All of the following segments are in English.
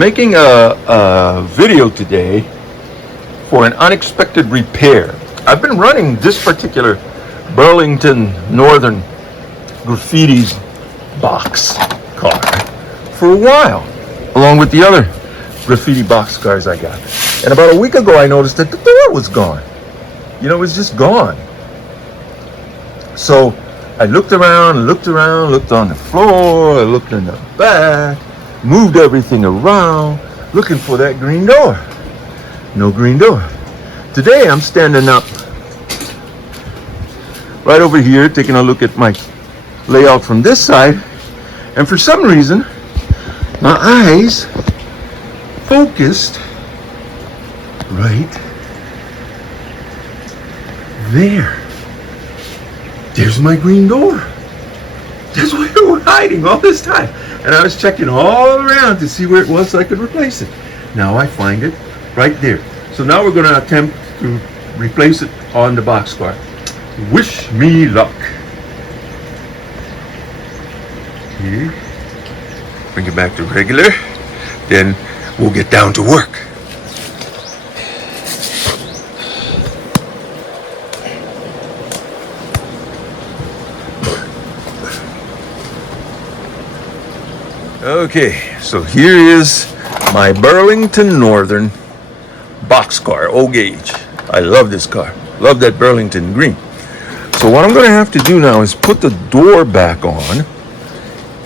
making a video today for an unexpected repair. I've been running this particular Burlington Northern Graffiti Boxcar for a while, along with the other Graffiti Boxcars I got. And about a week ago, I noticed that the door was gone. You know, it was just gone. So I looked around, looked on the floor, I looked in the back, moved everything around, looking for that green door. No green door. Today I'm standing up right over here, taking a look at my layout from this side, and for some reason, my eyes focused right there. There's my green door. That's where we were hiding all this time. And I was checking all around to see where it was so I could replace it. Now I find it right there. So now we're going to attempt to replace it on the boxcar. Wish me luck. Okay. Bring it back to regular. Then we'll get down to work. Okay, so here is my Burlington Northern boxcar, O gauge. I love this car. Love that Burlington green. So what I'm going to have to do now is put the door back on,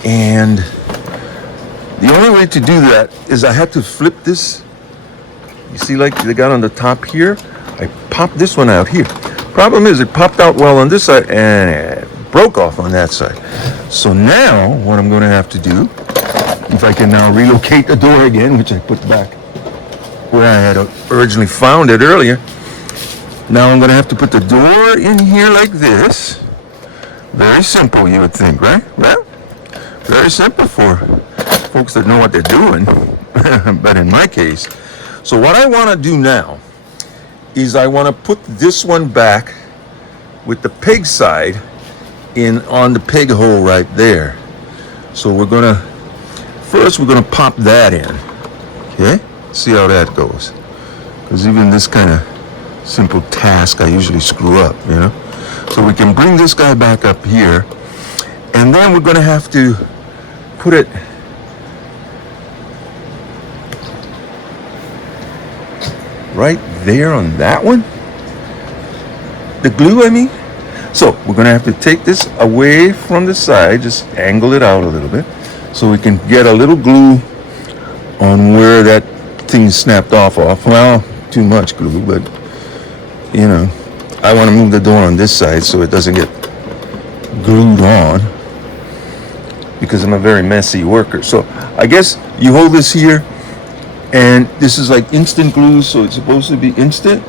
and the only way to do that is I have to flip this. You see, like they got on the top here, I popped this one out here. Problem is, it popped out well on this side and it broke off on that side. So now what I'm going to have to do, if I can now relocate the door again, which I put back where I had originally found it earlier. Now I'm going to have to put the door in here like this. Very simple, you would think, right? Well, very simple for folks that know what they're doing. But in my case, so what I want to do now is I want to put this one back with the peg side in on the peg hole right there. So we're going to pop that in. Okay? See how that goes. Because even this kind of simple task I usually screw up, you know. So we can bring this guy back up here, and then we're going to have to put it right there on that one. The glue, I mean. So we're going to have to take this away from the side, just angle it out a little bit, so we can get a little glue on where that thing snapped off. Well, too much glue, but you know, I want to move the door on this side so it doesn't get glued on, because I'm a very messy worker. So I guess you hold this here, and this is like instant glue, so it's supposed to be instant,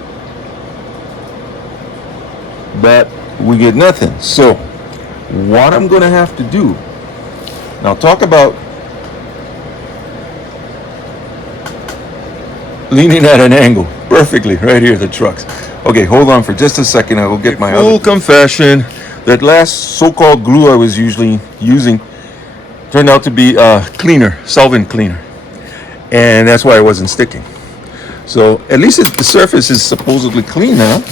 but we get nothing. So what I'm going to have to do now, talk about leaning at an angle perfectly right here, the trucks. Okay, hold on for just a second. I will get my full confession. That last so-called glue I was usually using turned out to be cleaner, solvent cleaner, and that's why it wasn't sticking. So at least the surface is supposedly clean now.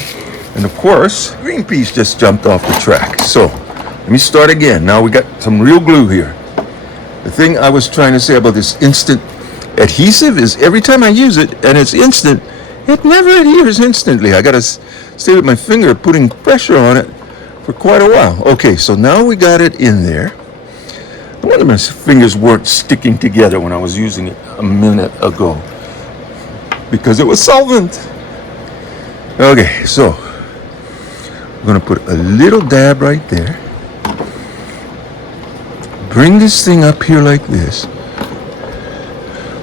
And of course, green piece just jumped off the track. So let me start again. Now we got some real glue here. The thing I was trying to say about this instant adhesive is every time I use it and it's instant, it never adheres instantly. I gotta stay with my finger putting pressure on it for quite a while. Okay, so now we got it in there. No wonder my fingers weren't sticking together when I was using it a minute ago, because it was solvent. Okay, so I'm gonna put a little dab right there. Bring this thing up here like this.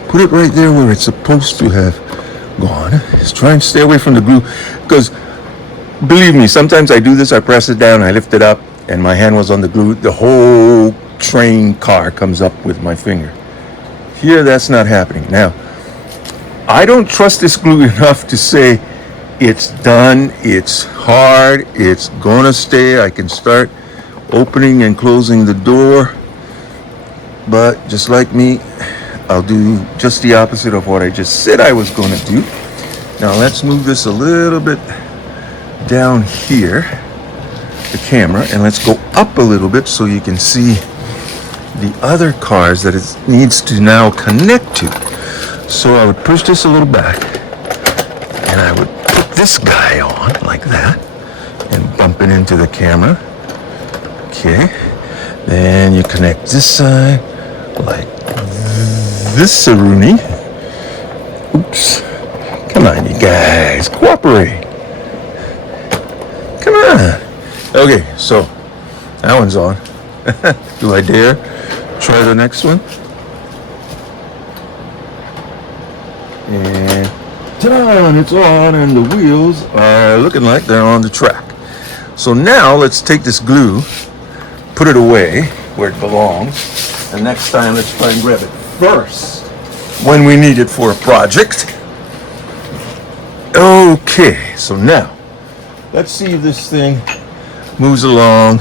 Put it right there where it's supposed to have gone. Just try and stay away from the glue, because believe me, sometimes I do this, I press it down, I lift it up, and my hand was on the glue. The whole train car comes up with my finger. Here, that's not happening. Now, I don't trust this glue enough to say it's done, it's hard, it's gonna stay. I can start opening and closing the door. But just like me, I'll do just the opposite of what I just said I was going to do. Now let's move this a little bit down here, the camera, and let's go up a little bit so you can see the other cars that it needs to now connect to. So I would push this a little back, and I would put this guy on like that and bump it into the camera. Okay, then you connect this side like this, Rooney. Oops. Come on, you guys, cooperate. Come on. Okay, so that one's on. Do I dare try the next one? And done, it's on, and the wheels are looking like they're on the track. So now let's take this glue, put it away where it belongs, and next time let's try and grab it first when we need it for a project. Okay, so now let's see if this thing moves along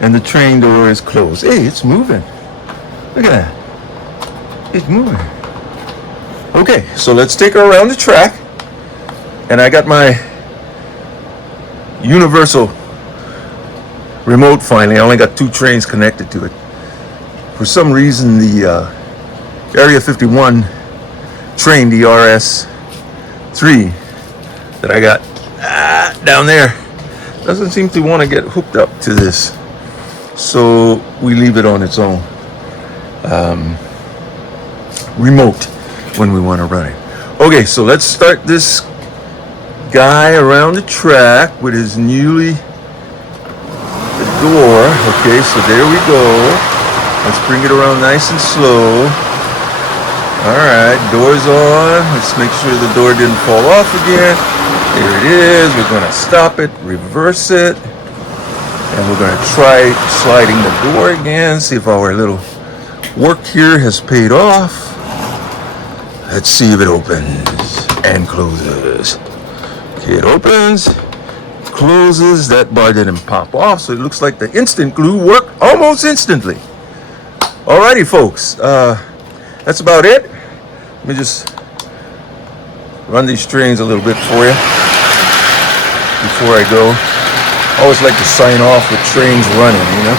and the train door is closed. Hey, it's moving. Look at that. It's moving. Okay, so let's take her around the track. And I got my universal remote finally. I only got 2 trains connected to it. For some reason, the Area 51 train, the RS3 that I got down there, doesn't seem to want to get hooked up to this. So we leave it on its own remote when we want to run it. Okay, so let's start this guy around the track with his the door. Okay, so there we go. Let's bring it around nice and slow. Alright, door's on. Let's make sure the door didn't fall off again. There it is. We're going to stop it, reverse it, and we're going to try sliding the door again, see if our little work here has paid off. Let's see if it opens and closes. Okay, it opens, closes. That bar didn't pop off, so it looks like the instant glue worked almost instantly. Alrighty, folks. That's about it. Let me just run these trains a little bit for you before I go. I always like to sign off with trains running, you know.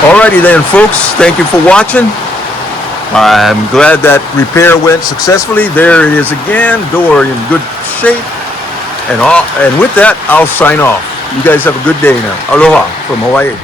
Alrighty then, folks. Thank you for watching. I'm glad that repair went successfully. There it is again, door in good shape. And with that, I'll sign off. You guys have a good day now. Aloha from Hawaii.